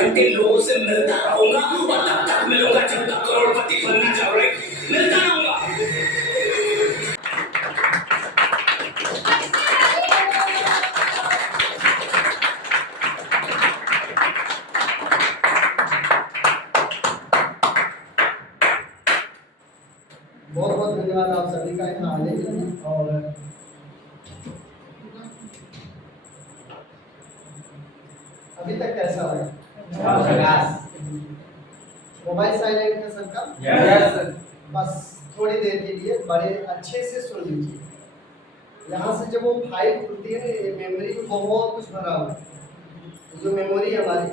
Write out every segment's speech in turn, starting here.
घंटे लोगों से मिलता रहूंगा और तब तक मिलूंगा जब तक करोड़पति बनना चाह रहे, मिलता रहूंगा। बहुत बहुत धन्यवाद आप सभी का यहाँ आने के लिए। और अभी तक कैसा लगा? मोबाइल साइलेंट है सबका? यस। बस थोड़ी देर के लिए बड़े अच्छे से सुन लीजिए। यहाँ से जब वो फाइल खुलती है ना, मेमोरी में बहुत कुछ भरा हुआ है। जो मेमोरी है हमारी,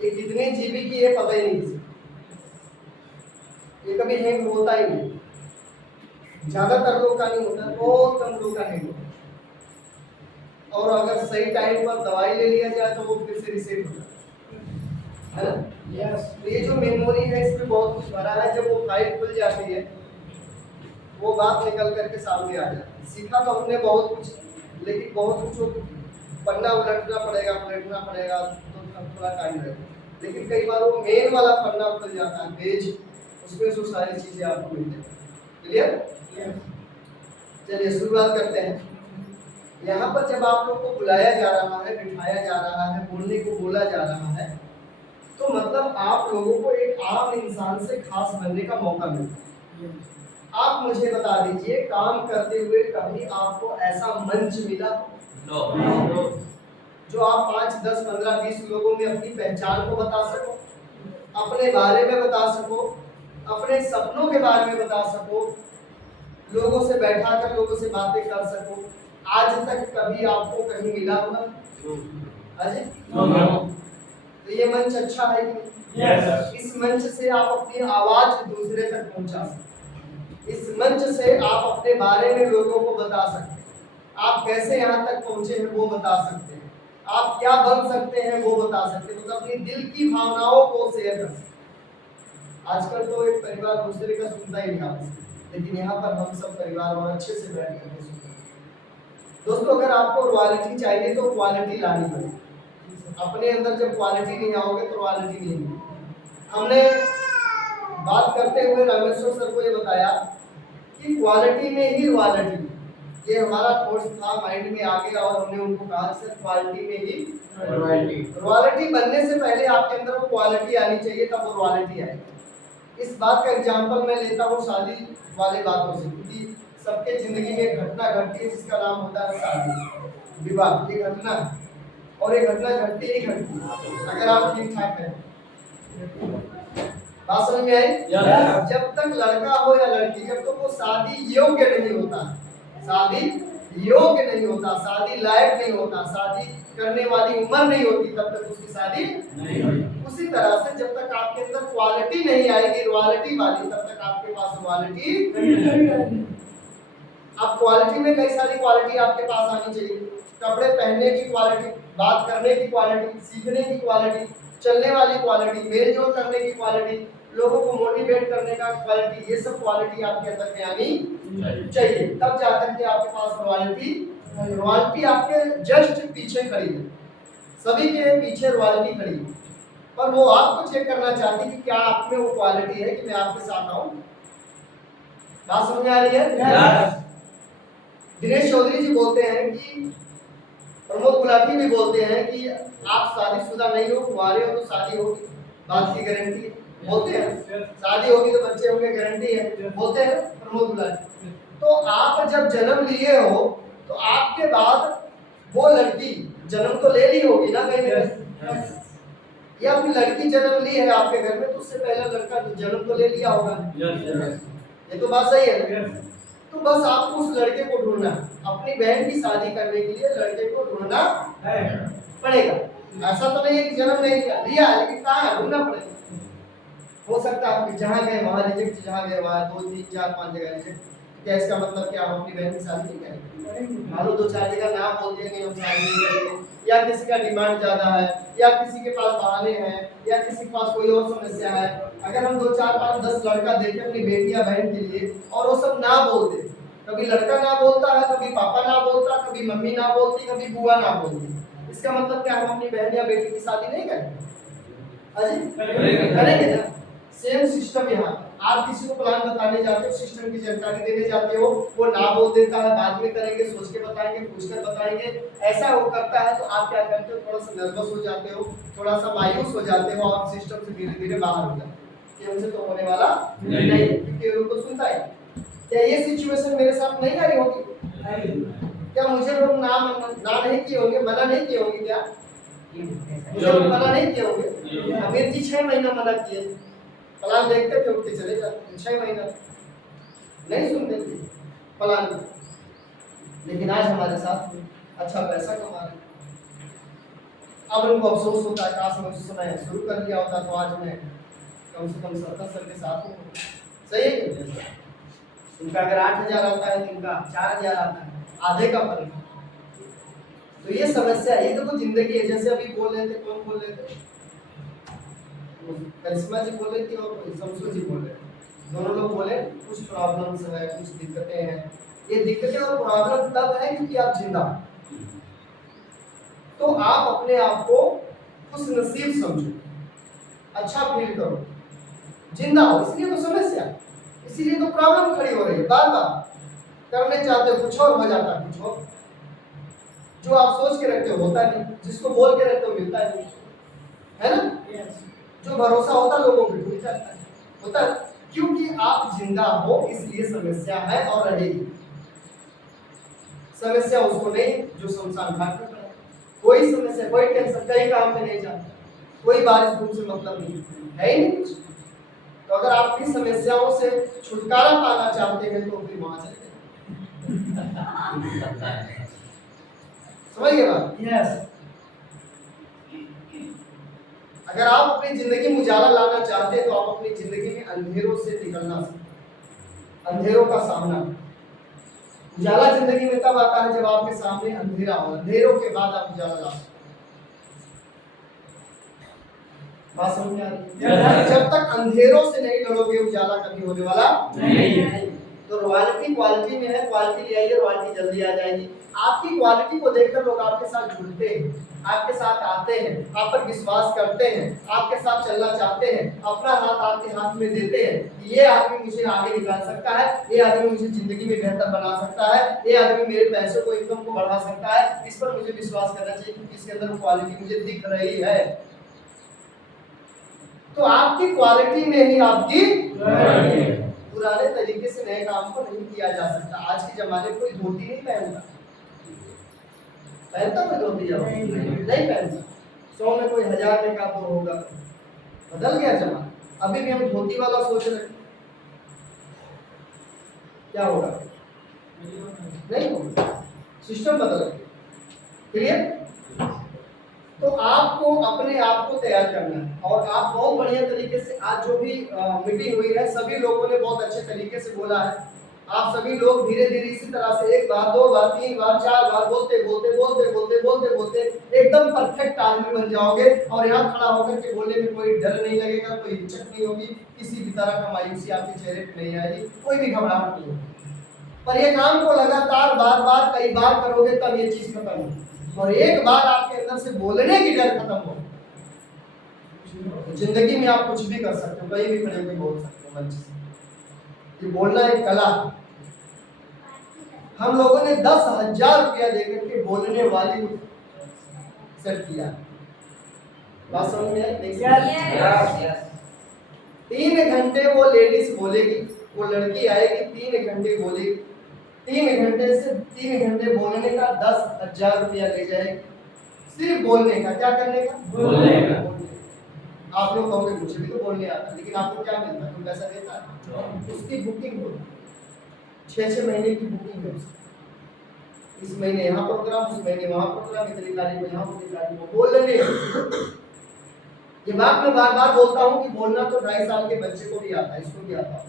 ये कितने जीबी की है पता ही नहीं किसी, ये कभी हैंग होता ही नहीं। ज्यादातर लोग का नहीं होता, बहुत कम लोग का हैंग होता। और अगर सही टाइम पर दवाई ले लिया जाए तो वो फिर से रिसेट होता है ना? यस। तो ये जो मेमोरी है इसमें बहुत कुछ भरा है। जब वो फाइल खुल जाती है वो बात निकल करके सामने आ जाती है। सीखा तो हमने बहुत कुछ, लेकिन बहुत कुछ पन्ना उलटना पड़ेगा, पलटना पड़ेगा, तो थोड़ा टाइम लगेगा। लेकिन कई बार वो मेन वाला पन्ना खुल जाता है, पेज, उसमें जो सारी चीजें आपको मिल जाएगी। क्लियर? चलिए शुरुआत करते हैं। यहाँ पर जब आप लोग को बुलाया जा रहा है, बिठाया जा रहा है, बोलने को बोला जा रहा है, तो मतलब आप लोगों को एक आम इंसान से खास बनने का मौका मिलता है। आप मुझे बता दीजिए, काम करते हुए कभी आपको ऐसा मंच मिला? नो। जो आप 5, 10, 15, 20 लोगों में अपनी पहचान को बता सको, अपने बारे में बता सको, अपने सपनों के बारे में बता सको, लोगों से बैठा कर लोगों से बातें कर सको। आज तक कभी आपको कहीं मिला हुआ? अजय? तो ये मंच अच्छा है कि नहीं? yes. इस मंच से आप अपनी आवाज दूसरे तक पहुंचा सकते। इस मंच से आप अपने बारे में लोगों को बता सकते हैं। आप कैसे यहाँ तक पहुंचे हैं वो बता सकते हैं। आप क्या बन सकते हैं वो बता सकते हैं। मतलब अपनी दिल की भावनाओं को शेयर कर सकते हैं। आजकल तो एक परिवार दूसरे का सुनता ही नहीं आपसे, लेकिन यहाँ पर हम सब परिवार और अच्छे से बैठ करके सुनते हैं। दोस्तों, अगर आपको रॉयल्टी चाहिए तो क्वालिटी लानी पड़ेगी। अपने अंदर जब क्वालिटी नहीं आओगे तो रॉयल्टी नहीं मिलेगी। हमने बात करते हुए रामेश्वर सर को ये बताया कि क्वालिटी में ही रॉयल्टी, ये हमारा कोर्स था, माइंड में आ गया और हमने उनको कहा सर क्वालिटी में ही रॉयल्टी बनने से पहले आपके अंदर वो क्वालिटी आनी चाहिए, तब वो रॉयल्टी आएगी। इस बात का एग्जांपल मैं लेता हूँ शादी वाले बातों से, क्योंकि सबके जिंदगी में घटना घटती है जिसका नाम होता है शादी, विवाह। ये घटना है और ये घटना घटती ही घटती है अगर आप ठीक ठाक हैं। बात समझ में आई? जब तक लड़का हो या लड़की, जब तक वो शादी योग्य नहीं होता, शादी योग्य नहीं होता, शादी लायक नहीं होता, शादी करने वाली उम्र नहीं होती, तब तक उसकी शादी नहीं होती। उसी तरह से जब तक आपके अंदर क्वालिटी नहीं आएगी रॉयल्टी वाली, तब तक आपके पास रॉयल्टी नहीं आएगी। अब क्वालिटी में कई सारी क्वालिटी आपके पास आनी चाहिए। कपड़े पहनने की क्वालिटी, बात करने की क्वालिटी, सीखने की क्वालिटी, चलने वाली क्वालिटी, मेल जोल करने की क्वालिटी, लोगों को मोटिवेट करने का क्वालिटी, ये सब क्वालिटी आपके अंदर में आनी चाहिए। तब जाकर के आपके पास रॉयल्टी आपके जस्ट पीछे खड़ी है। सभी के पीछे रॉयल्टी खड़ी है, पर वो आपको चेक करना चाहती कि क्या आप में वो क्वालिटी है कि मैं आपके साथ आऊं। बात समझ आ रही है? दिनेश चौधरी जी बोलते हैं कि, प्रमोद गुलाटी भी बोलते हैं कि आप शादीशुदा नहीं हो, कुंवारे हो तो शादी होगी, बात की गारंटी है। बोलते हैं शादी होगी तो बच्चे होंगे, गारंटी है, बोलते हैं प्रमोद गुलाटी। तो आप जब जन्म लिए हो तो आपके बाद वो लड़की जन्म तो ले ली होगी ना कहीं में, या फिर लड़की जन्म ली है आपके घर में तो उससे पहले लड़का जन्म तो ले लिया होगा। ये तो बात सही है। तो बस आपको उस लड़के को ढूंढना, अपनी बहन की शादी करने के लिए लड़के को ढूंढना पड़ेगा। ऐसा तो नहीं है कि जन्म नहीं लिया है, लेकिन कहाँ है, ढूंढना पड़ेगा। हो सकता है जहाँ गए वहाँ रिजेक्ट, जहाँ गए वहाँ 2, 3, 4, 5 जगह रिजेक्ट। क्या इसका मतलब क्या हम अपनी बहन की शादी नहीं करेंगे? मानो 2-4 जगह ना बोल देंगे हम शादी नहीं करेंगे, या किसी का डिमांड ज्यादा है, या किसी के पास बहाने हैं, या किसी के पास कोई और समस्या है। अगर हम 2, 4, 5, 10 लड़का देखें अपनी बेटी या बहन के लिए और वो सब ना बोलते, कभी लड़का ना बोलता है, कभी पापा ना बोलता, कभी मम्मी ना बोलती, कभी बुआ ना बोलती, इसका मतलब क्या हम अपनी बहन या बेटी की शादी नहीं करेंगे? अजी करेंगे ना। सेम सिस्टम यहाँ, आप किसी को प्लान बताने जाते हो, सिस्टम की जानकारी देने जाते हो, वो ना बोल देता है, बाद में करेंगे, सोच के बताएंगे, पूछकर बताएंगे, ऐसा वो करता है तो आप क्या करते हो? थोड़ा सा नर्वस हो जाते हो, थोड़ा सा मायूस हो जाते हो, आप सिस्टम से धीरे धीरे बाहर हो जाते हो कि हमसे तो होने वाला नहीं, क्योंकि उनको सुनता है। क्या ये सिचुएशन मेरे साथ नहीं आई होगी? क्या मुझे लोग ना नहीं किए होंगे, मना नहीं किए होंगे? क्या मुझे लोग मना नहीं किए होंगे? अमीर जी 6 महीना मना किए, प्लान देखते थे, उठ के चले जाते, 6 महीना नहीं सुनते थे प्लान, लेकिन आज हमारे साथ अच्छा पैसा कमा रहे। अब उनको अफसोस होता है, काश मैं उस समय शुरू कर लिया होता तो आज मैं कम से कम 70 साल के साथ हूँ। सही है क्या? इनका अगर 8,000 आता है तो इनका 4,000 आता है, आधे का फर्क। तो ये समस्या है, ये देखो जिंदगी है। जैसे अभी बोल रहे थे, कौन बोल रहे थे? करिश्मा जी बोल रही थी और शमसू जी बोल रहे थे, दोनों लोग बोले कुछ प्रॉब्लम्स है, कुछ दिक्कतें हैं। ये दिक्कतें और प्रॉब्लम तब है क्योंकि आप जिंदा हो। तो आप अपने आप को खुश नसीब समझो, अच्छा फील करो, जिंदा हो, इसलिए तो समस्या, इसीलिए तो प्रॉब्लम खड़ी हो रही है। बार बार करने चाहते हो कुछ और, हो जाता है कुछ और। जो आप सोच के रखते हो होता नहीं, जिसको बोल के रखते हो मिलता नहीं, है ना? जो भरोसा होता लोगों पे टूट जाता है, होता है, क्योंकि आप जिंदा हो इसलिए समस्या है और रहेगी। समस्या उसको नहीं जो शमशान घाट पर है, कोई समस्या, कोई टेंशन, कहीं काम में नहीं जाता, कोई बारिश धूप से मतलब नहीं है ही नहीं कुछ। तो अगर आप अपनी समस्याओं से छुटकारा पाना चाहते हैं तो फिर वहां चले समझिए बात? यस। अगर आप अपनी जिंदगी में उजाला लाना चाहते हैं तो आप अपनी जिंदगी में अंधेरों से निकलना सीखें, अंधेरों का सामना। उजाला जिंदगी में तब आता है जब आपके सामने अंधेरा हो, अंधेरों के बाद आप उजाला ला सकते। बात समझ में आ रही है? जब तक अंधेरों से नहीं लड़ोगे उजाला कभी होने वाला नहीं। तो रॉयल्टी क्वालिटी में है, क्वालिटी ले आइए, रॉयल्टी जल्दी आ जाएगी। आपकी क्वालिटी को देखकर लोग आपके साथ जुड़ते हैं, आपके साथ आते हैं, आप पर विश्वास करते हैं, आपके साथ चलना चाहते हैं, अपना हाथ आपके हाथ में देते हैं। ये आदमी मुझे आगे निकाल सकता है, ये आदमी मुझे जिंदगी में बेहतर बना सकता है, ये आदमी मेरे पैसों को, इनकम को बढ़ा सकता है, इस पर मुझे विश्वास करना चाहिए क्योंकि इसके अंदर क्वालिटी मुझे दिख रही है। तो आपकी क्वालिटी में ही आपकी पुराने तरीके से नए काम को नहीं किया जा सकता। आज के जमाने में कोई धोती नहीं पहनता, पहनता कोई धोती नहीं पहनता। 100 में कोई 1000 में का तो होगा। बदल गया जमाना। अभी भी हम धोती वाला सोच रहे, क्या होगा? नहीं होगा, सिस्टम बदल गया। क्लियर? तो आपको अपने आप को तैयार करना है और आप बहुत बढ़िया तरीके से, आज जो भी मीटिंग हुई है सभी लोगों ने बहुत अच्छे तरीके से बोला है। आप सभी लोग धीरे धीरे इसी तरह से 1 बार 2 बार 3 बार 4 बार बोलते बोलते बोलते बोलते बोलते बोलते एकदम परफेक्ट आदमी बन जाओगे और यहाँ खड़ा होकर के बोलने में कोई डर नहीं लगेगा, कोई हिचक नहीं होगी, किसी भी तरह का मायूसी आपके चेहरे पर नहीं आएगी, कोई भी घबराहट नहीं होगी। पर ये काम को लगातार बार बार कई बार करोगे तब ये चीज खत्म होगी। और एक बार आपके अंदर से बोलने की डर खत्म हो, जिंदगी में आप कुछ भी कर सकते हो, कहीं भी खड़े होकर बोल सकते हो मंच से। ये बोलना एक कला। हम लोगों ने 10,000 रुपया देकर के बोलने वाली सेट किया। बात समझ में आई? 3 घंटे वो लेडीज बोलेगी, वो लड़की आएगी, 3 घंटे बोलेगी, 3 घंटे से 3 घंटे बोलने का 10,000 रुपया ले जाएगी, सिर्फ बोलने का। क्या करने का? बोलने का। आप लोग कहोगे मुझे भी तो बोलने आता, लेकिन आपको क्या मिलता है? कोई पैसा देता है? उसकी बुकिंग हो 6-6 महीने की बुकिंग है। इस महीने यहाँ प्रोग्राम, उस महीने वहाँ प्रोग्राम, इतनी तारीख को यहाँ, उतनी तारीख को बोलने। ये बात मैं बार बार बोलता हूँ कि बोलना तो 2.5 साल के बच्चे को भी आता है, इसको भी आता है,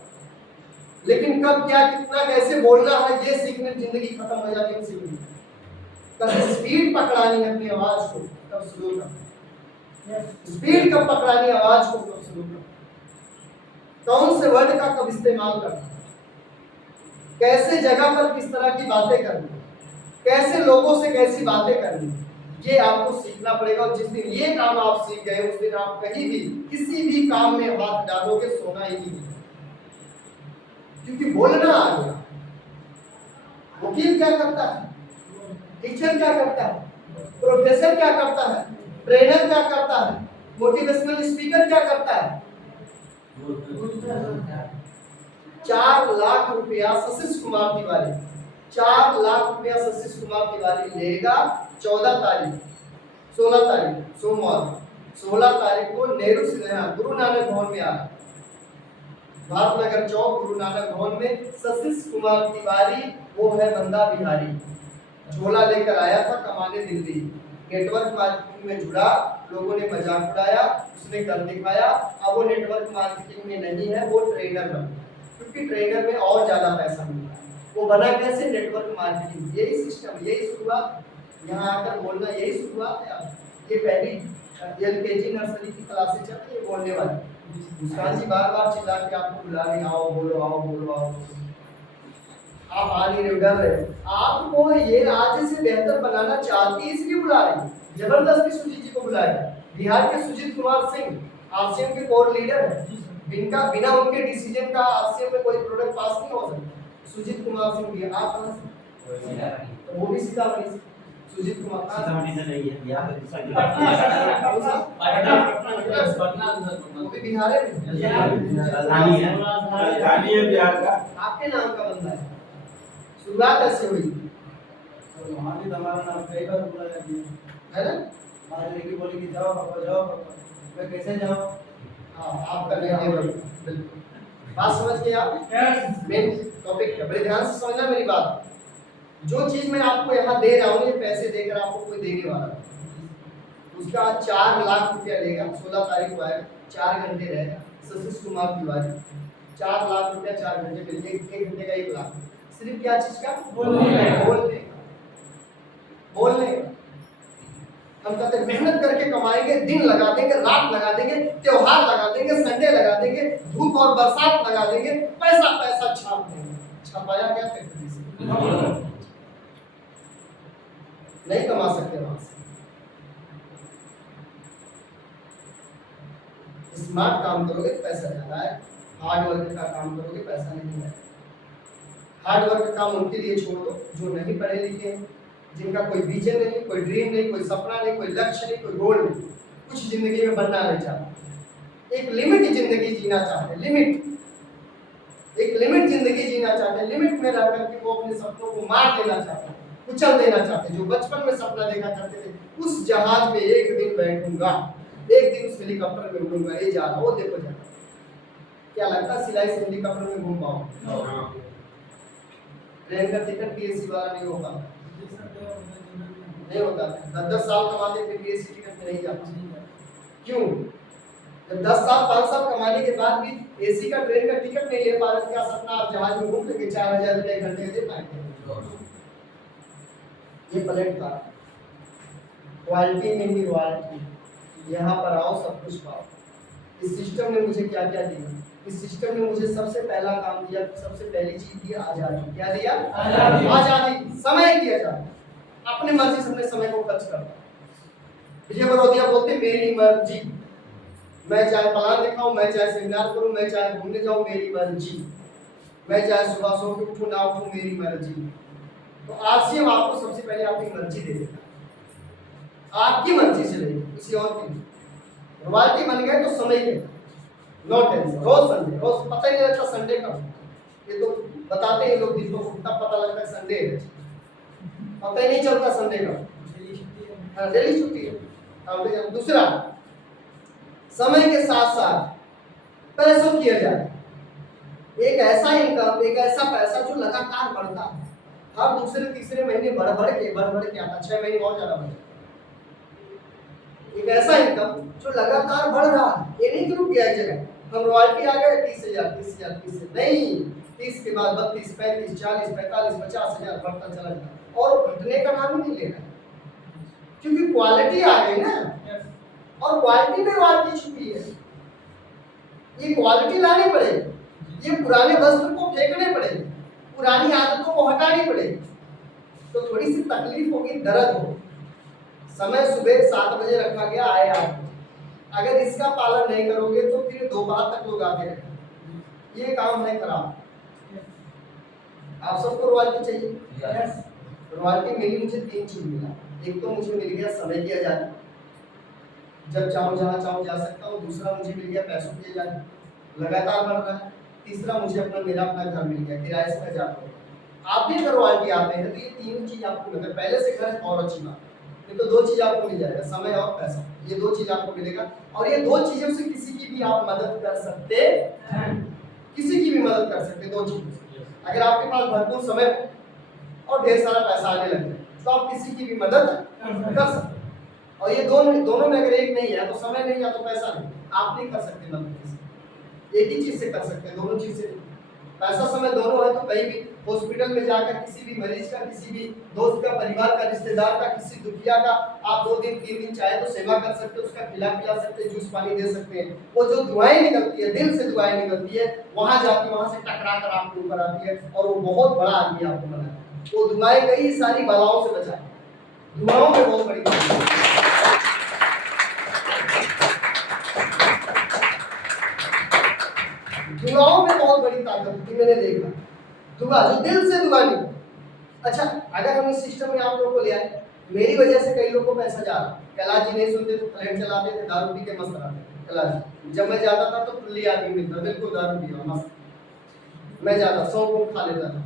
लेकिन कब क्या कितना कैसे बोलना है ये सीखने जिंदगी खत्म हो जाती है। सीखनी कब स्पीड पकड़ानी है अपनी आवाज को, कब स्लो करना, स्पीड कब पकड़ानी है आवाज को, कब स्लो करना, कौन से वर्ड का कब इस्तेमाल करना, कैसे जगह पर किस तरह की बातें करनी, कैसे लोगों से कैसी बातें करनी, ये आपको सीखना पड़ेगा। और जिस दिन ये काम आप सीख गए उस दिन आप कहीं भी किसी भी काम में हाथ डालोगे सोना ही नहीं, क्योंकि बोलना आ गया। वकील क्या करता है, टीचर क्या करता है, प्रोफेसर क्या करता है, ट्रेनर क्या करता है, मोटिवेशनल स्पीकर क्या करता है। 4 लाख रुपया सतीश कुमार तिवारी, 4 लाख रुपया सतीश कुमार तिवारी लेगा 14 तारीख, 16 तारीख सोमवार, 16 तारीख को नेहरू गुरु नानक भवन में आ रहा, भारत नगर चौक गुरु नानक भवन में। सतीश कुमार तिवारी वो है बंदा बिहारी, झोला लेकर आया था कमाने दिल्ली, नेटवर्क मार्केटिंग में जुड़ा, लोगों ने मजाक उड़ाया, उसने कर दिखाया। अब वो नेटवर्क मार्केटिंग में नहीं है, वो ट्रेनर बन गया, क्योंकि ट्रेनर में और ज्यादा पैसा मिलता है। वो बना कैसे, नेटवर्क मार्केटिंग। यही सिस्टम, यही शुरुआत, यहाँ आकर बोलना यही शुरुआत है। ये पहली LKG नर्सरी की क्लासेस चल रही है बोलने वाली। मुस्कान जी बार बार चिल्ला के आपको बुला रही, आओ बोलो, आओ बोलो, आओ। आप आ नहीं रहे, डर रहे। आपको ये आज से बेहतर बनाना चाहती है इसलिए बुला रही है, जबरदस्ती सुजीत जी को बुलाया। बिहार के सुजीत कुमार सिंह RCM के कोर लीडर है, जिनका बिना उनके डिसीजन का RCM में कोई प्रोडक्ट पास नहीं हो सकता। सुजीत कुमार सिंह भी आप कहां से, तो वो भी सीतामढ़ी से। सुजीत कुमार सीतामढ़ी से नहीं है, यहाँ पे दूसरा वो भी बिहार है, राजधानी है, राजधानी है बिहार का। आपके नाम का बंदा है। शुरुआत ऐसे हुई तो वहाँ भी हमारा नाम कई बार बुलाया गया है ना। हमारे लड़की बोली कि जाओ पापा, जाओ पापा। मैं कैसे जाऊँ? हाँ, आप कर लेंगे, बिल्कुल बात समझ गए आप। मेन टॉपिक है, बड़े ध्यान से समझना मेरी बात। जो चीज मैं आपको यहाँ दे रहा हूँ, ये पैसे देकर आपको कोई देने वाला है। उसका 4 लाख रुपया लेगा, 16 तारीख को आएगा, 4 घंटे रहेगा। सतीश कुमार तिवारी 4 लाख रुपया 4 घंटे के लिए, 1 घंटे का 1 लाख। सिर्फ क्या चीज का, बोलने का। हम कहते हैं मेहनत करके कमाएंगे, दिन लगा देंगे, रात लगा देंगे, त्योहार लगा देंगे, संडे लगा देंगे, धूप और बरसात लगा देंगे, पैसा पैसा छाप देंगे। छपाया क्या फैक्ट्री से, नहीं कमा सकते वहां से। स्मार्ट काम करोगे तो पैसा ज्यादा है, हार्ड वर्क का काम करोगे पैसा नहीं है। हार्ड वर्क का काम उनके लिए छोड़ दो जो नहीं पढ़े लिखे हैं, जिनका कोई विजन नहीं, कोई ड्रीम नहीं, कोई सपना नहीं, कोई लक्ष्य नहीं, कोई गोल नहीं, कुछ जिंदगी में बनना नहीं चाहते, एक लिमिट जिंदगी जीना चाहते हैं। एक लिमिट जिंदगी जीना चाहते हैं, लिमिट में रह करके वो अपने सपनों को मार देना चाहते हैं, कुचल देना चाहते हैं। जो बचपन में सपना देखा करते थे, उस जहाज में एक दिन बैठूंगा, एक दिन उस हेलीकॉप्टर में उड़ूंगा, ये जा रहा, वो देखो जा रहा। क्या लगता है सिलाई से हेलीकॉप्टर में घूम पाओ? ट्रेन का टिकट PSC वाला नहीं हो पाता, नहीं होता। 10-10 साल कमाते फिर PSC टिकट में नहीं जाता। क्यों? जब 10 साल 5 साल कमाने के बाद भी AC का ट्रेन का टिकट नहीं ले पा रहे, क्या सपना आप जहाज में घूम के 4000 रुपये घंटे दे पाएंगे? ये प्लेट था, क्वालिटी में ही रॉयल्टी। यहाँ पर आओ सब कुछ पाओ। इस सिस्टम ने मुझे क्या क्या दिया? इस सिस्टम ने मुझे सबसे पहला काम दिया, सबसे पहली चीज दिया आजादी। क्या दिया? आजादी। समय की आजादी, अपने मर्जी से अपने समय को खर्च करता। विजय बड़ौदिया बोलते मेरी मर्जी, मैं चाहे प्लान दिखाऊं, मैं चाहे सेमिनार करूं, मैं चाहे घूमने जाऊं, मेरी मर्जी। मैं चाहे सुबह सो के उठूं ना उठूं, मेरी मर्जी। तो RCM आपको सबसे पहले आपकी मर्जी दे देगा, आपकी मर्जी से लेंगे, किसी और की नहीं। रॉयल्टी बन गए तो समय के, नो टेंशन। रोज संडे, रोज पता ही नहीं लगता संडे कब। ये तो बताते हैं लोग, दिन को तब पता लगता है संडे है, पता ही नहीं चलता संडे का, डेली छुट्टी है। दूसरा, समय के साथ साथ पैसों की आजादी। एक ऐसा इनकम, एक ऐसा पैसा जो लगातार बढ़ता है, हर दूसरे तीसरे महीने बढ़ बढ़ के आता, 6 महीने और ज्यादा बढ़। एक ऐसा इनकम जो लगातार बढ़ रहा है, ये नहीं कि रुक गया एक जगह। हम रॉयल्टी आ गए 30,000 नहीं, 30 के बाद 32, 35, 40, 45, 50,000 बढ़ता चला जाता, और घटने का नाम ही नहीं ले रहा, क्योंकि क्वालिटी आ गई ना, और क्वालिटी में रॉयल्टी छुपी है। ये क्वालिटी लानी पड़ेगी, ये पुराने वस्त्र को फेंकने पड़ेगी, पुरानी आदतों को हटानी पड़ेगी। तो थोड़ी सी तकलीफ होगी, दर्द हो, समय सुबह 7 बजे रखा गया, आए 8 बजे। अगर इसका पालन नहीं करोगे तो फिर दोपहर तक लोग आते रहेंगे। ये काम है खराब। आप सबको रॉयल्टी चाहिए। रॉयल्टी मिली मुझे 3 चीज मिला। एक तो मुझे मिल गया समय की आजादी, जब चाहूँ जहाँ चाहूँ जा सकता हूँ। दूसरा मुझे मिल गया पैसों की आजादी, लगातार बढ़ रहा है। तीसरा मुझे मेरा अपना घर मिल गया, किराए से मैं जाता हूँ। आप भी अगर रॉयल्टी आते हैं तो ये 3 चीज आपको मिलेगा। पहले से घर और अच्छी बात, नहीं तो 2 चीज आपको मिल जाएगा, समय और पैसा। ये 2 चीज आपको मिलेगा और ये 2 चीजों से किसी की भी आप मदद कर सकते हैं, किसी की भी मदद कर सकते हैं 2 चीजों से। अगर आपके पास भरपूर समय हो और ढेर सारा पैसा आने लग जाए तो आप किसी की भी मदद कर सकते हैं। और ये दोनों में अगर एक नहीं है तो समय नहीं या तो पैसा नहीं, आप नहीं कर सकते मदद किसी। एक ही चीज से कर सकते हैं, दोनों चीज से। पैसा समय दोनों है तो कहीं भी हॉस्पिटल में जाकर किसी भी मरीज का, किसी भी दोस्त का, परिवार का, रिश्तेदार का, किसी दुखिया का आप 2 दिन 3 दिन चाहे तो सेवा कर सकते हो, उसका खिला सकते हैं, जूस पानी दे सकते हैं। वो जो दुआएं निकलती है, दिल से दुआएं निकलती है, वहां जाती है, वहां से टकरा कर आपके ऊपर आती है और वो बहुत बड़ा आदमी आपको बनाता है। वो दुआएं कई सारी बलाओं से बचाती है। दुआओं में बहुत बड़ी ताकत है। दुआओं में बहुत बड़ी ताकत होती है, मैंने देखा। दुआ जो दिल से दुआ नहीं। अच्छा, अगर हम इस सिस्टम में आप लोगों को ले आए, मेरी वजह से कई लोगों को पैसा जा रहा। कैलाश जी नहीं सुनते तो फ्लैट चलाते थे, दारू पी के मस्त रहते। कैलाश जी जब मैं जाता था तो खुली आदमी मिलता, बिल्कुल दारू पिया मस्त। मैं जाता 100 को खा लेता था,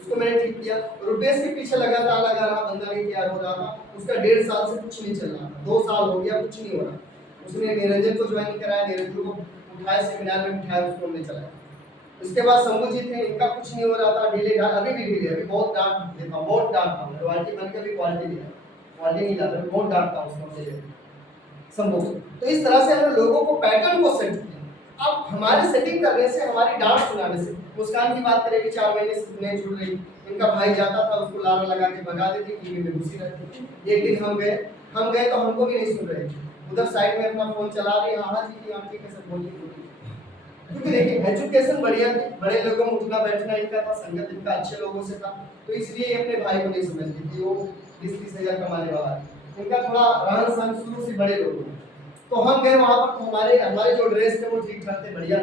उसको मैंने ठीक किया। रुपेश के पीछे लगा रहा, बंदा नहीं तैयार हो रहा था। उसका 1.5 साल से कुछ नहीं चल रहा था, 2 साल हो गया कुछ नहीं हो रहा। उसने निरंजन को ज्वाइन कराया, निरंजन को उठाया, सेमिनार में उठाया, उसको हमने चलाया। उसके बाद शंभू जी थे, इनका कुछ नहीं हो रहा था, ढीले ढाल, अभी भी ढीले, अभी बहुत डांट देता हूँ, बहुत डांटता हूँ। क्वालिटी बन के भी क्वालिटी नहीं लाता, बहुत डांटता हूँ उसको शंभू। तो इस तरह से हमने लोगों को पैटर्न को सेट किया। अब हमारे सेटिंग करने से, हमारी डांट सुनाने से, मुस्कान की बात करें कि 4 महीने से नहीं जुड़ रही, इनका भाई जाता था उसको लारा लगा के भगा देती, टीवी में घुसी रहती। एक दिन हम गए तो हमको भी नहीं सुन रहे थे, उधर साइड में अपना फोन चला रही। हाँ जी आंटी कैसे बोलिए, क्योंकि देखिए एजुकेशन बढ़िया थी, बड़े लोगों में उठना बैठना इनका था, संगत इनका अच्छे लोगों से था, तो इसलिए अपने भाई को नहीं समझती थी वो 20-30 हज़ार कमाने वाला है। इनका थोड़ा रहन सहन शुरू से बड़े लोग। तो हम गए वहाँ पर, तो हमारे जो ड्रेस थे वो ठीक ठाक थे, बढ़िया।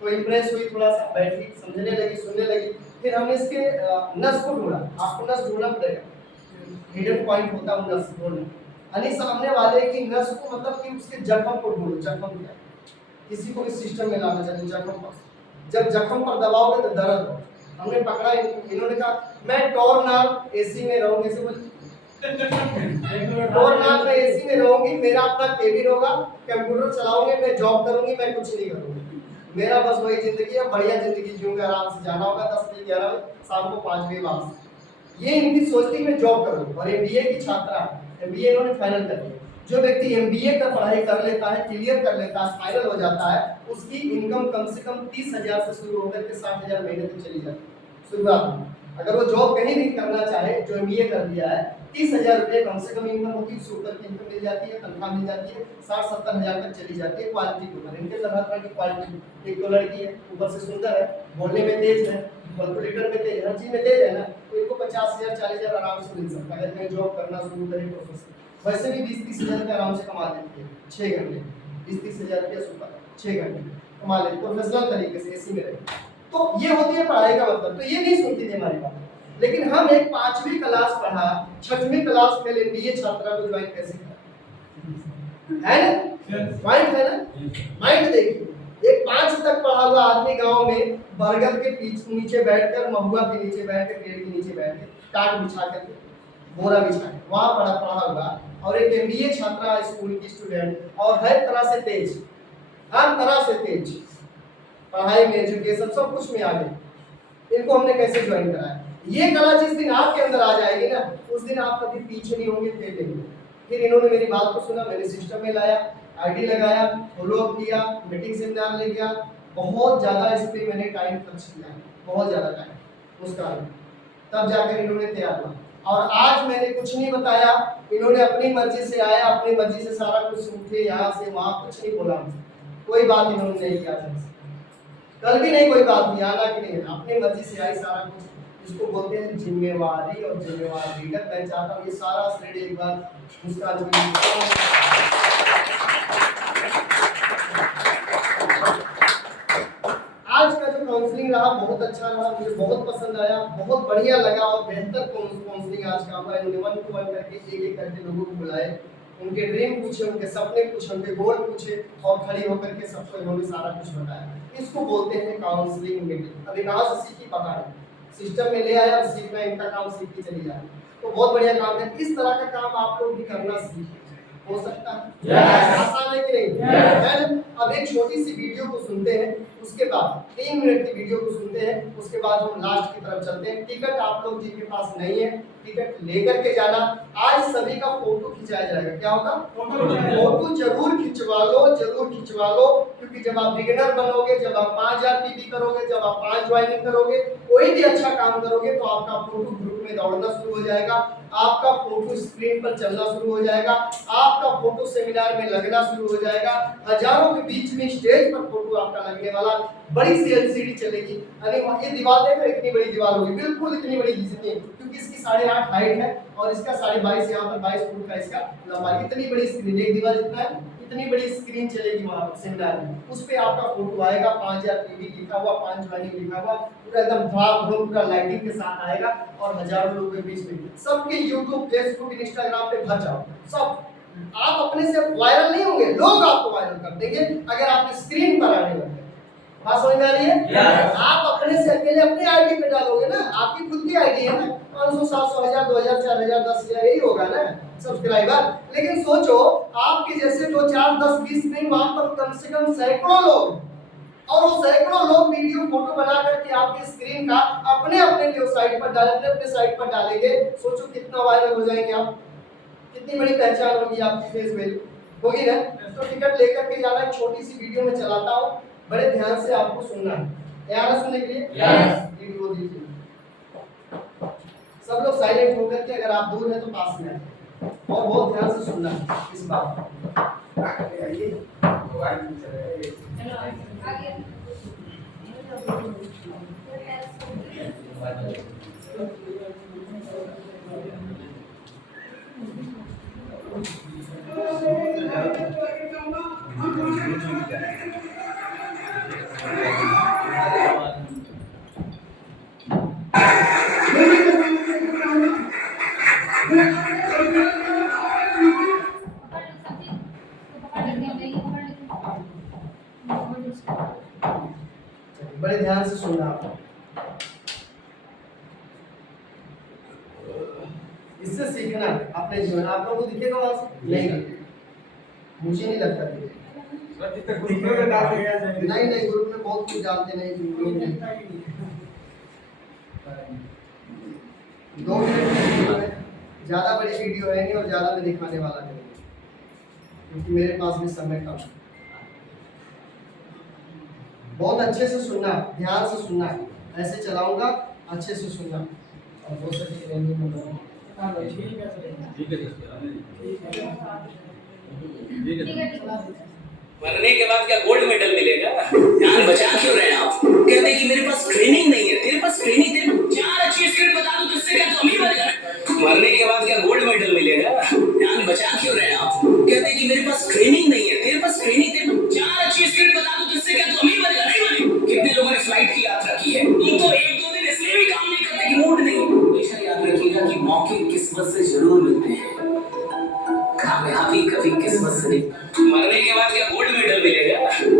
तो इम्प्रेस हुई, थोड़ा सा बैठी, समझने लगी, सुनने लगी। फिर हमने इसके नस को ढूंढा। आपको नस ढूंढना पड़ेगा, हिडन पॉइंट होता है नस ढूंढना। यानी सामने वाले की नस को, मतलब कि उसके जख्म को ढूंढो। जख्म क्या, किसी को इस सिस्टम में लाना चाहिए। जख्म पर, जब जख्म पर दबाओगे तो दर्द हो। हमने पकड़ा, इन्होंने कहा मैं टॉर्नाल एसी में रहूंगी, से बोली टॉर्नाल में एसी में रहूंगी, मेरा अपना केबिन होगा, कंप्यूटर चलाऊंगी, मैं जॉब करूंगी, मैं कुछ नहीं करूंगी, मेरा बस वही जिंदगी है, बढ़िया जिंदगी जीऊंगा, आराम से जाना होगा 10 बजे 11 बजे, शाम को 5 बजे वापस। ये इनकी सोचती मैं जॉब करूँ। और एमबीए की छात्रा है, एमबीए इन्होंने फाइनल कर लिया। जो व्यक्ति एमबीए का पढ़ाई कर लेता है, क्लियर कर लेता है, फाइनल हो जाता है, उसकी इनकम कम से कम 30,000 से शुरू होकर के 60,000 महीने तक चली जाती है शुरुआत में। अगर वो जॉब कहीं भी करना चाहे, जो एमबीए कर लिया है, 30,000 रुपये कम से कम इनकम होती है, उससे ऊपर की इनकम मिल जाती है, तनख्वाह मिल जाती है, 60-70 हज़ार तक चली जाती है। क्वालिटी के ऊपर, इनके तरह तरह की क्वालिटी। एक तो लड़की है, ऊपर से सुंदर है, बोलने में तेज है, कैलकुलेटर में तेज, हर चीज में तेज है ना, तो इनको 50,000 40,000 आराम से मिल सकता है अगर कहीं जॉब करना शुरू करे प्रोफेसर। वैसे भी 20-30 हज़ार रुपये आराम से कमा लेती है 6 घंटे, 20-30 हज़ार रुपया सुपर 6 घंटे कमा लेती है प्रोफेशनल तरीके से, एसी में रहे। तो ये होती है पढ़ाई का मतलब। तो ये नहीं सुनती थी हमारी बात। लेकिन हम एक 5वीं क्लास पढ़ा, 6वीं क्लास फेल एमबीए छात्रा को ज्वाइन कैसे करा, है ना? पॉइंट है ना? माइंड देखिए, एक 5 तक पढ़ा हुआ आदमी गांव में बरगद के पीछे नीचे बैठकर, महुआ के नीचे बैठकर, पेड़ के नीचे बैठ के, टाट बिछा कर, बोरा बिछा के वहां पढ़ा हुआ, और एक एमबीए छात्रा, स्कूल की स्टूडेंट, और हर तरह से तेज, हर तरह से तेज, पढ़ाई में, एजुकेशन, सब कुछ में आगे। इनको हमने कैसे ज्वाइन कराया? ये कला जिस दिन आपके अंदर आ जाएगी ना, उस दिन आप कभी पीछे नहीं होंगे, फेल नहीं होंगे। फिर इन्होंने मेरी बात को सुना, मैंने सिस्टम में लाया, आईडी लगाया, फॉलो अप किया, मीटिंग सेमिनार ले गया, बहुत ज़्यादा इस पर मैंने टाइम खर्च किया, बहुत ज़्यादा टाइम मुस्कान, तब जाकर इन्होंने तैयार हुआ। और आज मैंने कुछ नहीं बताया, इन्होंने अपनी मर्जी से आया, अपनी मर्जी से सारा कुछ उठे, यहाँ से वहाँ, कुछ नहीं बोला मुझे, कोई बात इन्होंने नहीं किया, कल भी नहीं कोई बात नहीं, आना कि नहीं, अपनी मर्जी से आई, सारा कुछ इसको बोलते हैं जिम्मेवारी और जिम्मेवार लीडर। मैं चाहता हूँ ये सारा श्रेय एक बार मुस्कान जी आज का जो काउंसलिंग रहा बहुत अच्छा रहा, मुझे बहुत पसंद आया, बहुत बढ़िया लगा और बेहतर काउंसलिंग आज का हुआ। इन्होंने 1 to 1 करके एक करके लोगों को बुलाए, उनके ड्रीम पूछे, उनके सपने पूछे, उनके गोल पूछे और खड़ी होकर के सबको इन्होंने सारा कुछ बताया। इसको बोलते हैं काउंसलिंग मीटिंग। अभी कहाँ से सीखी पता नहीं, सिस्टम में ले आया, सीखना इनका काम, सीख के चली जाए तो बहुत बढ़िया काम है। इस तरह का काम आप लोग भी करना सीखें, हो सकता है आसान है कि नहीं? अब एक छोटी सी वीडियो को सुनते हैं, उसके बाद 3 मिनट की वीडियो को सुनते हैं, उसके बाद हम लास्ट की तरफ चलते हैं। टिकट आप लोग जिनके पास नहीं है टिकट लेकर के जाना। आज सभी का फोटो खिंचाया जाएगा। क्या होगा? फोटो जरूर खिंचवा लो, जरूर खिंचवा लो, क्योंकि जब आप बिगिनर बनोगे, जब आप 5000 पीबी करोगे, जब आप 5 ज्वाइनिंग करोगे, कोई भी अच्छा काम करोगे तो आपका फोटो ग्रुप में दौड़ना शुरू हो जाएगा, आपका फोटो स्क्रीन पर चलना शुरू हो जाएगा, आपका फोटो सेमिनार में लगना शुरू हो जाएगा, हजारों के बीच में स्टेज पर फोटो आपका लगने वाला। बड़ी सी एलसीडी चलेगी, अरे ये दीवार देखो, इतनी बड़ी दीवार होगी, बिल्कुल इतनी बड़ी जितनी, क्योंकि इसकी 8.5 हाइट है और इसका 22.5 यहाँ पर 22 फुट का इसका लंबाई। इतनी बड़ी स्क्रीन, एक दीवार जितना है इतनी बड़ी स्क्रीन चलेगी वहां पर सेमिनार में। उस पे आपका फोटो आएगा, 5000 पीबी लिखा हुआ, 5 ज्वाइनिंग लिखा हुआ, पूरा एकदम पूरा लाइटिंग के साथ आएगा और हजारों लोगों के बीच में सबके यूट्यूब, फेसबुक, इंस्टाग्राम पे भर जाओ। सब आप अपने से वायरल नहीं होंगे, लोग आपको वायरल कर देंगे अगर आप स्क्रीन पर आने लगे। बात समझ में आ रही है? आप अपने से अकेले अपने आईडी पे डालोगे ना, आपकी खुद की आईडी है ना, 500, 700, 1000, 2000, 4000, 10000 यही होगा ना सब्सक्राइबर। लेकिन सोचो आपके जैसे 2, 4, 10, 20 नहीं, वहां पर कम से कम सैकड़ों लोग, और वो सैकड़ों लोग वीडियो फोटो बना करके आपकी स्क्रीन का अपने अपने वेबसाइट पर डालेंगे, अपने साइट पर डालेंगे। सोचो कितना वायरल हो जाएंगे आप, कितनी बड़ी पहचान होगी आपकी, फेस वैल्यू होगी ना। तो टिकट लेकर के जाना। छोटी सी वीडियो में चलाता हूँ, बड़े ध्यान से आपको सुनना है। तैयार है सुनने के लिए? वीडियो दीजिए। सब लोग साइलेंट होकर के, अगर आप दूर हैं तो पास में आइए और बहुत ध्यान से सुनना है इस बात। बड़े ध्यान से सुनना आप। इससे सीखना अपने जीवन। आप लोगों को दिखेगा वहां से? नहीं, मुझे नहीं लगता नहीं, ग्रुप में बहुत कुछ डालते नहीं। 2 मिनट की वीडियो है, ज्यादा बड़ी वीडियो है नहीं और ज्यादा मैं दिखाने वाला नहीं, क्योंकि मेरे पास भी समय कम है। बहुत अच्छे से सुनना, ध्यान से सुनना, ऐसे चलाऊंगा, अच्छे से सुनना और हो सके मरने के बाद क्या गोल्ड मेडल मिलेगा? जान बचा क्यों रहे हैं आप? कहते हैं कि मेरे पास ट्रेनिंग नहीं है। तेरे पास ट्रेनिंग, तेरे को 4 अच्छी स्क्रिप्ट बता दूं तो इससे क्या तू अमीर बन जाएगा? मरने के बाद क्या गोल्ड मेडल मिलेगा? जान बचा क्यों रहे हैं आप? कहते हैं कि मेरे पास ट्रेनिंग नहीं है। तेरे पास ट्रेनिंग, तेरे को 4 अच्छी स्क्रिप्ट बता दूं तो इससे क्या तू अमीर बन जाएगा? नहीं बने। कितने लोगों ने फ्लाइट की यात्रा की है, तुम तो 1-2 दिन इसलिए भी काम नहीं करते कि मूड नहीं। हमेशा याद रखिएगा कि मौके किस्मत से जरूर मिलते हैं, कामयाबी कभी किस्मत से नहीं। मरने के बाद क्या गोल्ड मेडल मिलेगा?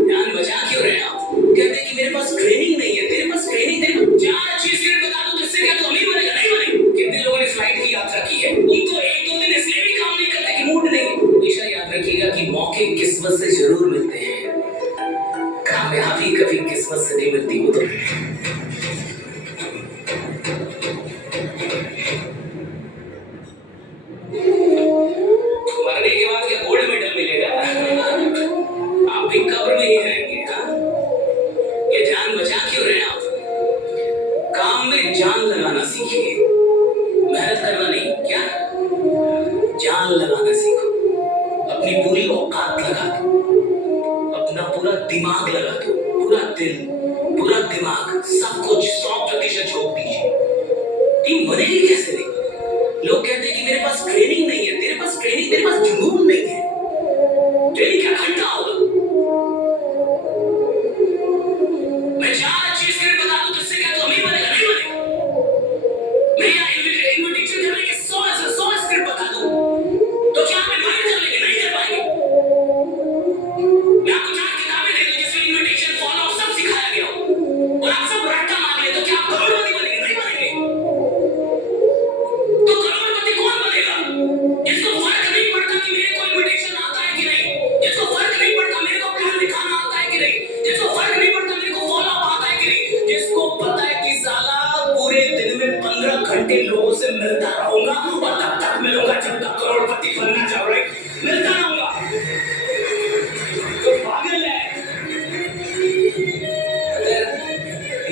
जान बचा क्यों रहे हैं आप? कहते हैं कि मेरे पास ट्रेनिंग नहीं है। तेरे पास ट्रेनिंग, तेरे को 4 अच्छी स्क्रिप्ट बता दूं तो इससे क्या तू अमीर बनेगा? नहीं बने। कितने लोगों ने फ्लाइट की यात्रा की है, तुम तो 1-2 दिन इसलिए भी काम नहीं करते कि मूड नहीं। हमेशा याद रखिएगा कि मौके किस्मत से जरूर मिलते हैं, कामयाबी कभी किस्मत से नहीं मिलती। वो तो मरने के बाद क्या गोल्ड मेडल मिलेगा? आप भी कब्र में ही रहेंगे। ये जान बचा क्यों रहे हैं आप? काम में जान लगाना सीखिए, मेहनत करना नहीं। क्या? जान लगाना सीखो, अपनी पूरी औकात लगा दो, अपना पूरा दिमाग लगा दो, पूरा दिल, पूरा दिमाग, सब कुछ 100% झोंक दीजिए। टीम बनेगी कैसे नहीं? लोग कहते हैं कि मेरे पास ट्रेनिंग नहीं है। तेरे पास ट्रेनिंग, तेरे पास जुनून नहीं है। ट्रेनिंग क्या घंटा होगा? मैं 4 अच्छी स्क्रिप्ट बता दूं तो इससे क्या तू अमीर बनेगा? नहीं बनेगा। मैं यहाँ इन्विटेशन करने के 100 स्क्रिप्ट बता दूं तो क्या आप इन्वाइट कर लेंगे? नहीं कर पाएंगे। मैं आपको 4 किताबें दे दूं जिसमें इन्विटेशन, फॉलो अप सब सिखाया गया हो और आप सब रट्टा मार ले तो क्या आप करोड़पति बनेंगे? नहीं बनेंगे। तो करोड़पति कौन बनेगा? जिसको फर्क नहीं पड़ता कि मेरे को इन्विटेशन आता है कि नहीं, जिसको फर्क नहीं पड़ता मेरे को प्लान दिखाना आता है कि नहीं, जिसको फर्क नहीं पड़ता मेरे को फॉलो अप आता है कि नहीं, जिसको पता है कि साला पूरे दिन में 15 घंटे लोगों से मिलता रहूंगा और तब तक मिलूंगा जब तक करोड़पति बनना चाह रहे, मिलता रहूंगा। तो पागल है। अगर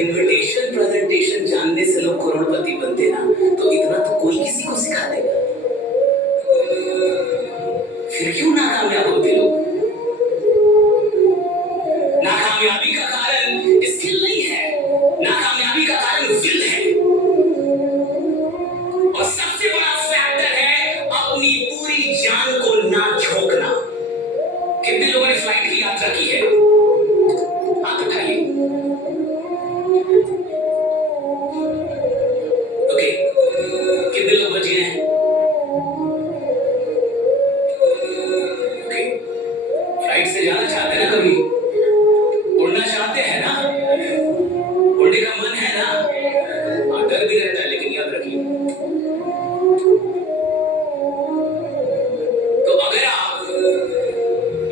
इन्विटेशन प्रेजेंटेशन जानने से लोग करोड़पति बनते ना तो इतना तो कोई किसी को सिखा देगा। फिर क्यों नाकामयाब होते लोग? नाकामयाबी का कारण स्किल नहीं है, नाकामयाबी का कारण विल है। और सबसे बड़ा फैक्टर है अपनी पूरी जान को ना झोंकना। कितने लोगों ने फ्लाइट की यात्रा की है? हाथ उठाइए। ओके, कितने लोग बचे हैं? ओके, फ्लाइट से जाना चाहते हैं ना? कभी उड़ना चाहते हैं ना? उड़ने का मन है ना? हाँ, डर भी रहता है लेकिन याद रखिए, तो अगर आप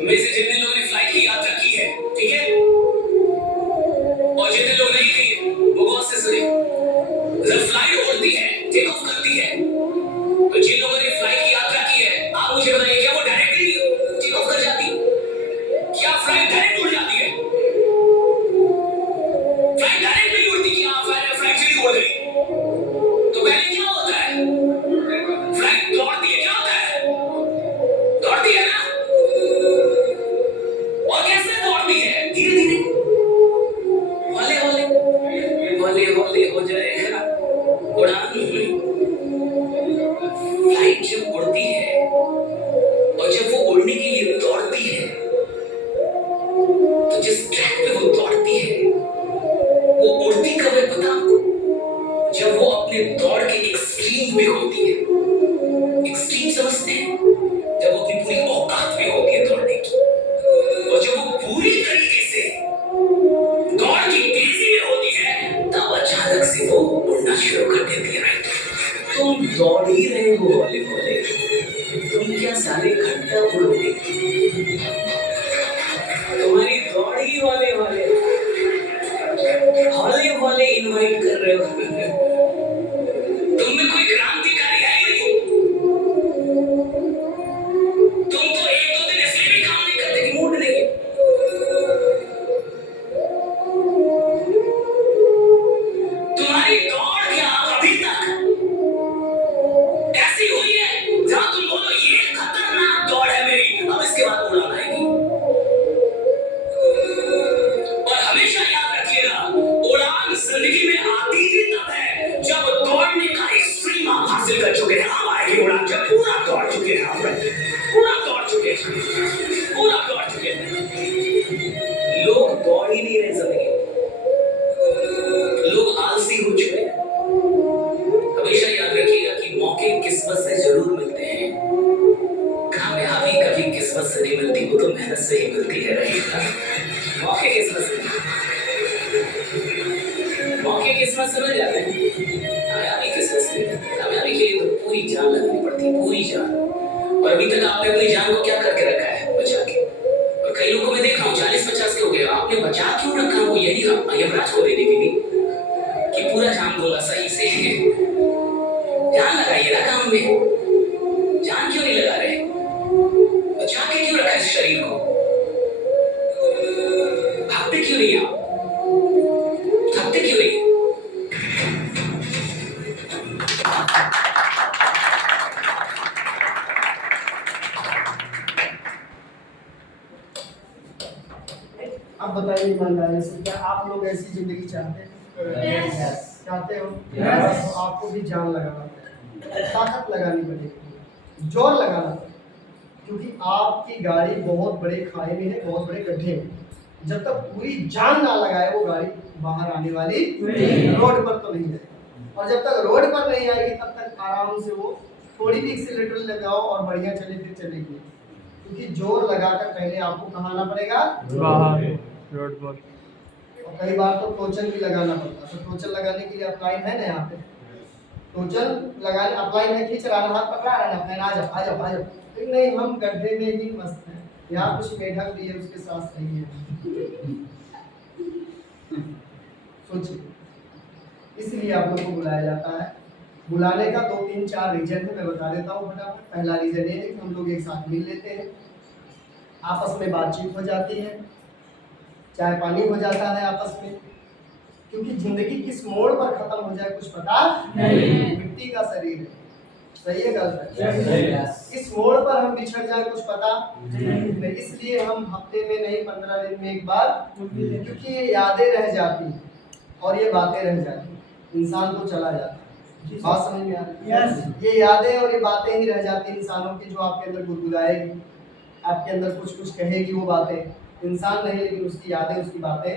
में से जितने लोगों ने फ्लाइट की यात्रा की है, ठीक है, और जितने लोग नहीं की वो गौर से सुने। जब फ्लाइट उड़ती है, टेक ऑफ करती है, तो जिन लोगों ने फ्लाइट की यात्रा की है आप मुझे बताइए, क्या वो डायरेक्टली टेक ऑफ कर जाती? क्या फ्लाइट डायरेक्ट उड़ जाती है? फ्लाइट डायरेक्ट नहीं उड़ती। क्या फ्लाइट सीधी उड़ गई तो पहले क्या होता है? फ्लाइट दौड़ती है। क्या होता है? दौड़ती है ना? और कैसे दौड़ती है? धीरे धीरे, हौले हौले, हौले हौले हो जाएगा उड़ान। फ्लाइट जब उड़ती है और जब वो उड़ने के लिए दौड़ती है तो जिस ट्रैक पे वो दौड़ती है वो उड़ती कब है पता आपको? जब वो अपने दौड़ के एक्सट्रीम पे होती है। एक्सट्रीम समझते हैं? जब वो अपनी पूरी औकात पे होती है दौड़ने की, और जब वो पूरी तरीके से दौड़ की तेजी में होती है तब अचानक से वो उड़ना शुरू कर देती है। राइट, तुम दौड़ ही रहे हो हौले हौले, तुम क्या सारे घंटा उड़ोगे? तुम्हारी दौड़ ही हौले हौले, हौले हौले इनवाइट कर रहे हो। तुम में कोई क्रांतिकारी है ही नहीं। तुम तो 1-2 दिन इसलिए भी काम नहीं करते कि मूड नहीं है। तुम्हारी दौड़ क्या अभी तक ऐसी हुई है जहां तुम बोलो ये खतरनाक दौड़ है मेरी, अब इसके बाद उड़ान आएगी। और हमेशा याद रखिएगा, उड़ान जिंदगी में आती ही तब है जब दौड़ने का एक्सट्रीम आप हासिल कर चुके हैं। अब आएगी उड़ान जब पूरा दौड़ चुके हैं आप, पूरा दौड़ चुके हैं, पूरा दौड़ चुके हैं। लोग दौड़ ही नहीं रहे जिंदगी में, लोग आलसी हो चुके हैं। हमेशा याद रखिएगा कि मौके किस्मत से जरूर मिलते हैं, कामयाबी कभी किस्मत से नहीं मिलती, वो तो मेहनत से ही मिलती है। रहेगा मौके किस्मत से, मौके किस्मत से मिल जाते हैं, कामयाबी किस्मत से। कामयाबी के लिए तो पूरी जान लगानी पड़ती है, पूरी जान। और अभी तक आपने अपनी जान को क्या करके रखा है? बचा के। और कई लोगों को मैं देख रहा हूँ 40-50 के हो गए, आपने बचा क्यों रखा? वो यही यमराज को देने के लिए कि पूरा जान दूंगा सही से। जान लगाइए ना काम में, जान क्यों नहीं लगा रहे? बचा के क्यों रखा इस शरीर को? भागते क्यों नहीं आप? थकते क्यों नहीं? अब बताइए ईमानदारी से, क्या आप लोग ऐसी जिंदगी चाहते हैं? Yes. चाहते हो? Yes. तो आपको भी जान लगाना पड़ेगा, ताकत लगानी पड़ेगी, जोर लगाना पड़ेगा, क्योंकि आपकी गाड़ी बहुत बड़े खाई में है, बहुत बड़े गड्ढे में। जब तक पूरी जान ना लगाए वो गाड़ी बाहर आने वाली नहीं। रोड पर तो नहीं जाएगी, और जब तक रोड पर नहीं आएगी तब तक आराम से वो थोड़ी भी एक्सीलरेटर लगाओ और बढ़िया चले फिर चलेगी, क्योंकि जोर लगाकर पहले आपको कहाँ आना पड़ेगा, बाहर रोड पर। और कई बार तो टोचन भी लगाना पड़ता है। तो टोचन लगाने के लिए अप्लाई है ना, यहाँ पे टोचन लगाने अप्लाई है, खींच रहा हाथ पकड़ा रहा है, आ जाओ आ जाओ आ जाओ, लेकिन नहीं, हम गड्ढे में ही मस्त हैं। यहाँ कुछ मेढक भी है, उसके साथ सही है। सोचिए, इसलिए आप लोगों को बुलाया जाता है। बुलाने का 2 3 4 रीजन है, मैं बता देता हूँ फटाफट। पहला रीजन ये है कि हम लोग एक साथ मिल लेते हैं, आपस में बातचीत हो जाती है, चाय पानी हो जाता है आपस में, क्योंकि जिंदगी किस मोड़ पर खत्म हो जाए कुछ पता नहीं। मिट्टी का शरीर है, सही है गलत है? इस मोड़ पर हम बिछड़ जाए कुछ पता नहीं, इसलिए हम हफ्ते में नहीं 15 दिन में एक बार, क्योंकि ये यादें रह जाती हैं और ये बातें रह जाती हैं, इंसान तो चला जाता है। बात समझ में आ रही है? ये यादें और ये बातें ही रह जाती हैं इंसानों की, जो आपके अंदर गुदगुदाएगी, आपके अंदर कुछ कुछ कहेगी, वो बातें इंसान नहीं, लेकिन उसकी यादें, उसकी बातें।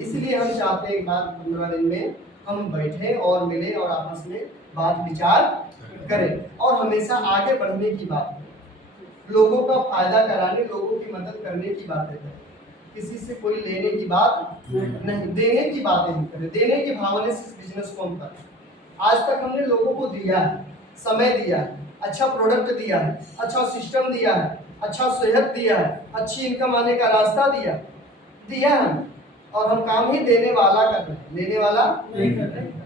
इसलिए हम चाहते हैं एक बार 15 दिन में हम बैठे और मिले और आपस में बात विचार करें, और हमेशा आगे बढ़ने की बात करें, लोगों का फायदा कराने, लोगों की मदद करने की बातें करें, किसी से कोई लेने की बात नहीं, देने की बातें नहीं करें। देने की भावना से इस बिजनेस को हम करें। आज तक हमने लोगों को दिया है, समय दिया है, अच्छा प्रोडक्ट दिया है, अच्छा सिस्टम दिया है, अच्छा सेहत दिया है, अच्छी इनकम आने का रास्ता दिया है, और हम काम ही देने वाला कर रहे हैं, लेने वाला नहीं कर रहे हैं।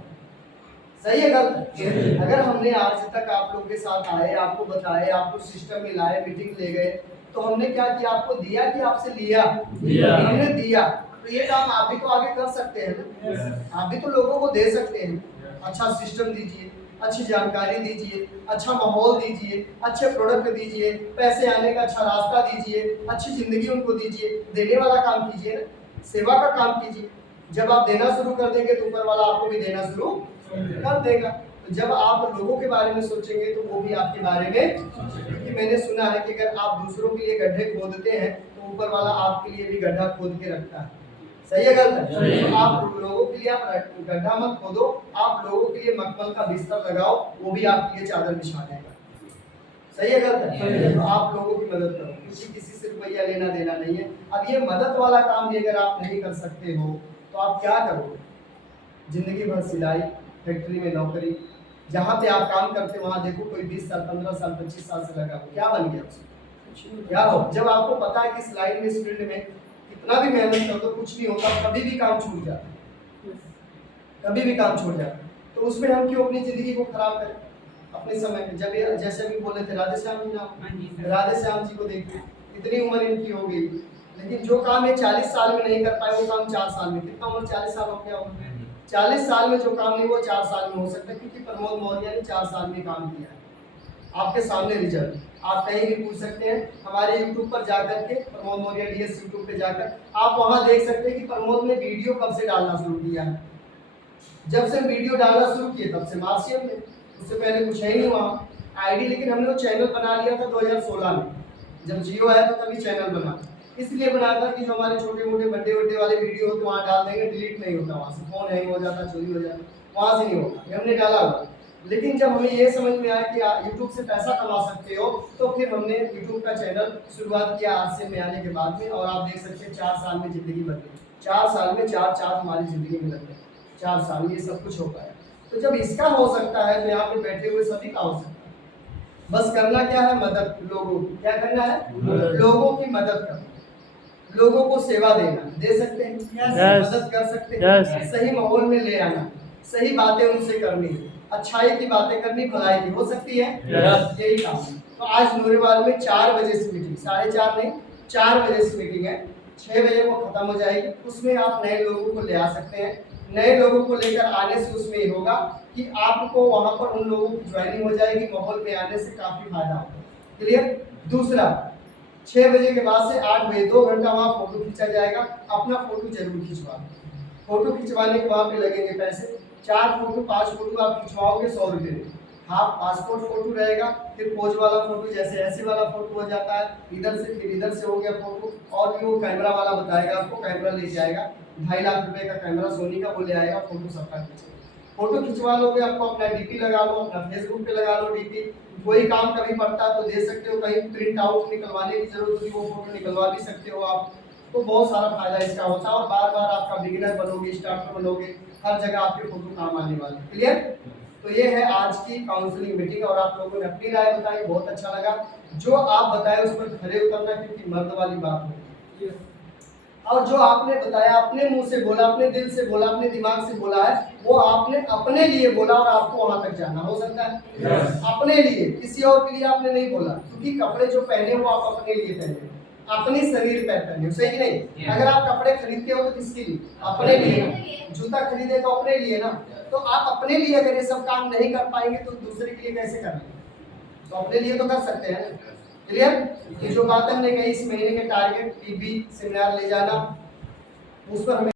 सही है गलत है? अगर हमने आज तक आप लोग के साथ आए, आपको बताए, आपको सिस्टम में लाए, मीटिंग ले गए, तो हमने क्या किया, आपको दिया कि आपसे लिया? हमने दिया। तो ये काम आप भी तो आगे कर सकते हैं ना, आप भी तो लोगों को दे सकते हैं। अच्छा सिस्टम दीजिए, अच्छी जानकारी दीजिए, अच्छा माहौल दीजिए, अच्छे प्रोडक्ट दीजिए, पैसे आने का अच्छा रास्ता दीजिए, अच्छी जिंदगी उनको दीजिए। देने वाला काम कीजिए ना, सेवा का काम कीजिए। जब आप देना शुरू कर देंगे तो ऊपर वाला आपको भी देना शुरू कर देगा। तो जब आप लोगों के बारे में सोचेंगे तो वो भी आपके बारे में, क्योंकि मैंने सुना है कि अगर आप दूसरों के लिए गड्ढे खोदते हैं तो ऊपर वाला आपके लिए भी गड्ढा खोद के रखता है। सही है गलत है? तो आप लोगों के लिए आप गड्ढा मत खोदो, आप लोगों के लिए मखमल का बिस्तर लगाओ, वो भी आपके लिए चादर बिछा देगा। सही है गलत है? तो आप लोगों की मदद करो, क्योंकि किसी से रुपया लेना देना नहीं है। अब ये मदद वाला काम भी अगर आप नहीं कर सकते हो तो आप क्या करोगे? जिंदगी भर सिलाई, फैक्ट्री में नौकरी, जहाँ पे आप काम करते वहाँ देखो कोई 20 साल 15 साल 25 साल से लगा हो, क्या बन गया उसमें? क्या हो? जब आपको पता है कि इस लाइन में, इस फील्ड में कितना भी मेहनत कर दो कुछ नहीं होता, कभी भी काम छूट जाता है, कभी भी काम छूट जाता है। तो उसमें हम क्यों अपनी जिंदगी को खराब करें अपने समय में? जब ये जैसे अभी बोले थे राधे श्याम जी नाम, राधे श्याम जी को देखिए, इतनी उम्र इनकी हो गई, लेकिन जो काम ये 40 साल में नहीं कर पाए वो काम 4 साल में, कितना उम्र 40 साल हो गया उम्र, 40 साल में जो काम नहीं वो 4 साल में हो सकता है, क्योंकि प्रमोद मौर्य ने 4 साल में काम किया है। आपके सामने रिजल्ट, आप कहीं भी पूछ सकते हैं, हमारे YouTube पर जाकर के प्रमोद मौर्य DS YouTube पे जाकर आप वहां देख सकते हैं कि प्रमोद ने वीडियो कब से डालना शुरू किया है। जब से वीडियो डालना शुरू किए तब से मार्शियम में, उससे पहले कुछ है ही नहीं वहाँ आईडी, लेकिन हमने वो चैनल बना लिया था 2016 में, जब जियो आया तो तभी चैनल बना। इसलिए बनाया था कि जो हमारे छोटे मोटे बर्थडे वाले वीडियो हो तो वहाँ डाल देंगे, डिलीट नहीं होता वहाँ से, फोन हैंग हो जाता, चोरी हो जाता, वहाँ से नहीं होगा, ये हमने डाला हुआ। लेकिन जब हमें ये समझ में आया कि YouTube से पैसा कमा सकते हो, तो फिर हमने YouTube का चैनल शुरुआत किया RCM में आने के बाद में, और आप देख सकते हैं 4 साल में जिंदगी बदली, 4 साल में 4 चाँद हमारी जिंदगी में लग गए, 4 साल में ये सब कुछ हो पाया। तो जब इसका हो सकता है तो यहाँ पे बैठे हुए सभी का हो सकता है। बस करना क्या है? मदद, लोगों की क्या करना है? लोगों की मदद करना, लोगों को सेवा देना, दे सकते हैं, मदद कर सकते हैं, सही माहौल में ले आना, सही बातें उनसे करनी, अच्छाई की बातें करनी, भलाई की हो सकती है, यही काम है। तो आज नूरेवाल में 4 बजे से मीटिंग, 4:30 नहीं 4 बजे से मीटिंग है, 6 बजे वो खत्म हो जाएगी। उसमें आप नए लोगों को ले आ सकते हैं। नए लोगों को लेकर आने से उसमें ये होगा कि आपको वहाँ पर उन लोगों की ज्वाइनिंग हो जाएगी, माहौल में आने से काफ़ी फायदा होगा। क्लियर? दूसरा, 6 बजे के बाद से 8 बजे 2 घंटा वहाँ फोटो खींचा जाएगा, अपना फोटो जरूर खिंचवा, फोटो खिंचवाने के वहाँ पे लगेंगे पैसे। 4 फोटो 5 फोटो आप खिंचवाओगे 100 रुपये में। हाफ पासपोर्ट फोटो रहेगा, फिर पोज वाला फोटो, जैसे ऐसे वाला फोटो हो जाता है, इधर से फिर इधर से हो गया फोटो। और भी वो कैमरा वाला बताएगा आपको, कैमरा ले जाएगा, 2.5 लाख रुपए का कैमरा सोनी का वो ले आएगा, फोटो सबका खींचेगा। फोटो खिंचवा लोगे, आपको अपना डीपी लगा लो, अपना फेसबुक पे लगा लो डीपी। कोई काम कभी पड़ता है तो दे सकते हो, कहीं प्रिंट आउट निकलवाने की जरूरत होगी वो फोटो निकलवा भी सकते हो आप। तो बहुत सारा फायदा इसका होता है और बार बार आपका बिगिनर बनोगे, स्टार्टर बनोगे, हर जगह आपके फोटो काम आने वाले। क्लियर? तो ये है आज की काउंसलिंग मीटिंग और आप लोगों ने अपनी राय बताई, बहुत अच्छा लगा। जो आप बताए उस पर खरे उतरना, क्योंकि मर्द वाली बात होती है। और जो आपने बताया, अपने मुंह से बोला, अपने दिल से बोला, अपने दिमाग से बोला है, वो आपने अपने लिए बोला और आपको वहां तक जाना हो सकता है। अपने लिए, किसी और के लिए आपने नहीं बोला, क्योंकि कपड़े जो पहने वो आप अपने लिए पहने, अपने शरीर पर पहने, सही कि नहीं? अगर आप कपड़े खरीदते हो तो किसके लिए? अपने लिए। जूता खरीदे तो अपने लिए ना। तो आप अपने लिए अगर ये सब काम नहीं कर पाएंगे तो दूसरे के लिए कैसे करेंगे? तो अपने लिए तो कर सकते हैं ना। क्लियर? ये जो बात हमने कही, इस महीने के टारगेट टीबी सेमिनार ले जाना, उस पर हमें